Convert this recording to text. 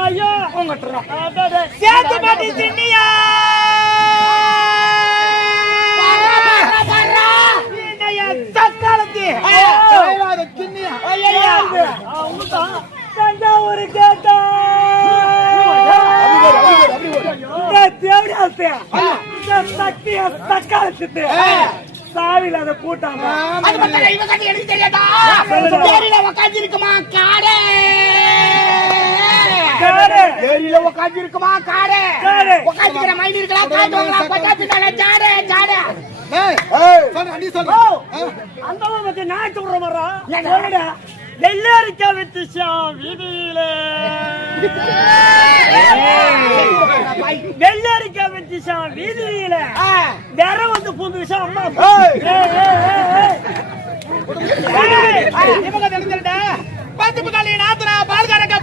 ஐயோ சேர்த்து பாட்டி சின்னியா தக்காளத்தி தஞ்சாவூர் கேட்டா தக்காளத்து சாவில அதை கூட்டாம எனக்கு தெரியாதா உக்காந்து இருக்குமா காடே ஏரியில உக்காந்து இருக்குமா காடே உக்காந்துக்கிற மைண்ட் இருக்கலாம் காட்டுவாங்களா பட்டாப்பிட்டால ஜாடே ஜாடே அந்த பத்தி நான் சொல்ற மாதிரி வெள்ளரிக்கா வித்துச்சா வீதியில வெள்ளரிக்கா வித்துச்சா வீதியில வேற வந்து புதுசா அம்மா பத்து நாத்தனா பால்காரங்க